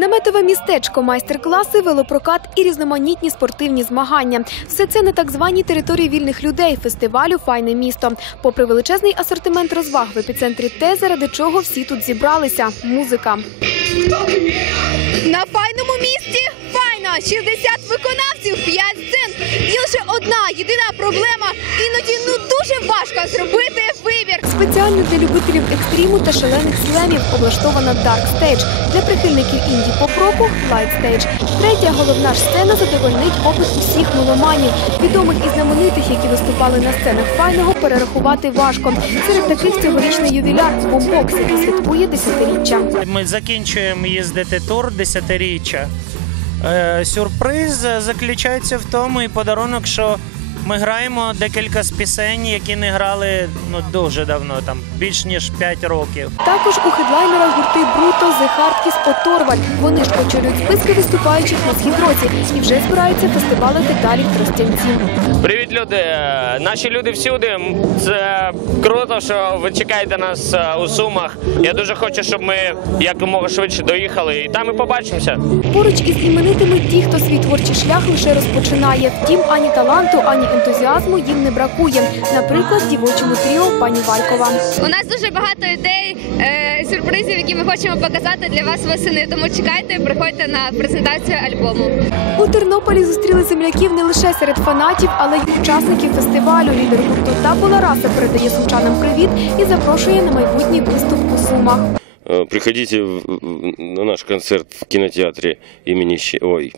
Наметове містечко, майстер-класи, велопрокат і різноманітні спортивні змагання. Все це на так званій території вільних людей фестивалю Файне місто. Попри величезний асортимент розваг в епіцентрі те, заради чого всі тут зібралися музика. На файному місці файно! 60 виконавців, 5 сцен. І лише одна єдина проблема. Іноді ну дуже важко зробити. Спеціально для любителів екстриму та шалених слемів облаштована Dark Stage, для прихильників інді поп-року Light Stage. Третя головна ж сцена задовольнить попит усіх меломанів. Відомих і знаменитих, які виступали на сценах файного, перерахувати важко. Серед таких цьогорічний ювіляр Бомбокс, який святкує десятиріччя. Ми закінчуємо їздити тур десятиріччя. Е, Сюрприз заключається в тому і подарунок, що ми граємо декілька з пісень, які не грали ну дуже давно, там більш ніж 5 років. Також у хедлайнерах гурти Бруто, The Hardkiss, Оторваль. Вони ж очолюють списки виступаючих на східроці і вже збираються фестивалити далі в Тростянці. Привіт, люди! Наші люди всюди. Це круто, що ви чекаєте нас е, у Сумах. Я дуже хочу, щоб ми якомога швидше доїхали, і там і побачимося. Поруч із іменитими ті, хто свій творчий шлях лише розпочинає. Втім, ані таланту, ані ентузіазму їм не бракує. Наприклад, дівочому тріо пані Валькова. У нас дуже багато ідей, е, сюрпризів, які ми хочемо показати для вас восени. Тому чекайте, приходьте на презентацію альбому. У Тернополі зустріли земляків не лише серед фанатів, але й учасників фестивалю. Лідер гурту Табула Раса передає сумчанам привіт і запрошує на майбутній виступ у Сумах. Э, Приходите на наш концерт в кинотеатре имени Щ... Ой,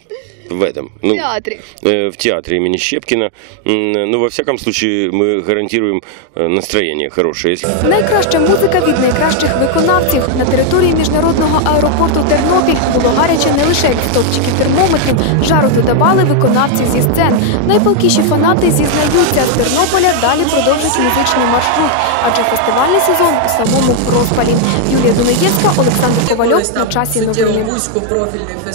в этом. Ну, театрі. э, в театре имени Щепкина. М, Ну, во всяком случае, мы гарантируем э, настроение хорошее. Если Найкраща музика від найкращих виконавців на території міжнародного аеропорту Тернопіль було гаряче не лише від стопчиків термометрів, жару додавали виконавці зі сцен. Найпалкіші фанати зізнаються, з Тернополя далі продовжать музичний маршрут, адже фестивальний сезон у самому розпалі. Юлія Дунаєвська, Олександр Ковальов на часі новини. вузькопрофільний фестиваль.